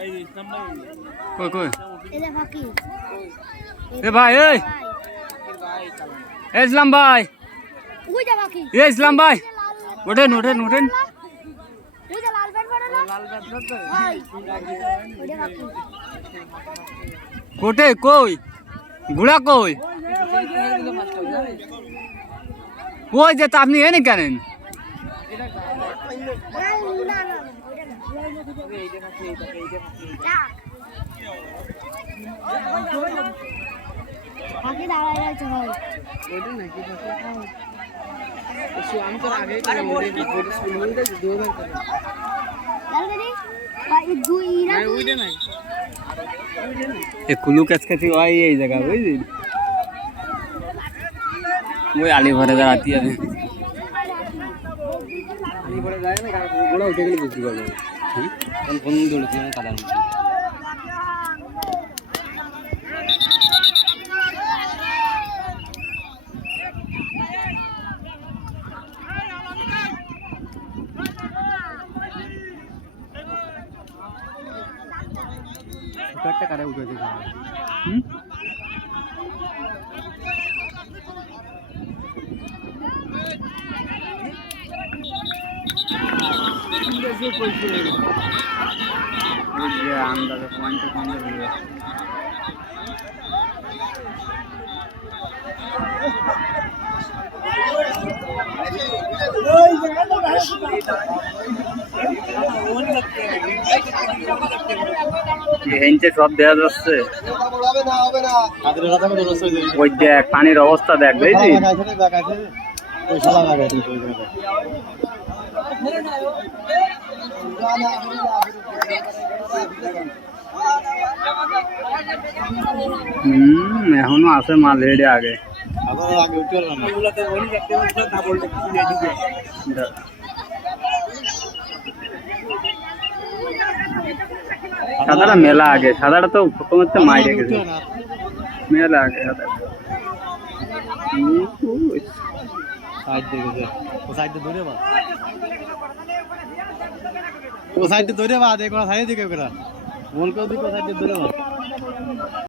কই কই এ ভাই এই ইসলাম ভাই এ ইসলাম ভাই ওঠেন ওঠেন ওঠেন কোটে কই গুড়া কই কই যে আপনি এনে কেনেন কুলু কাছকাছি হয় এই জায়গা বুঝলি ওই আলি ভরে দাঁড়াতি আছে উঠে গেলে বুঝতে পারবে ফোন দৌড়েছি কাদার মধ্যে একটা কারে উঠেছে আন্দাজে পয়েন্ট সব দেখা যাচ্ছে ওই দেখ পানির অবস্থা দেখ বুঝলি এখনো আছে মাল হেডে আগে সাদাটা মেলা আগে সাদাটা তো প্রথমে মাইরে গেছে মেলা আগে সাইড ধরে বা দেখো সাইড দিকে মন কেউ দিকে সাইড ধরে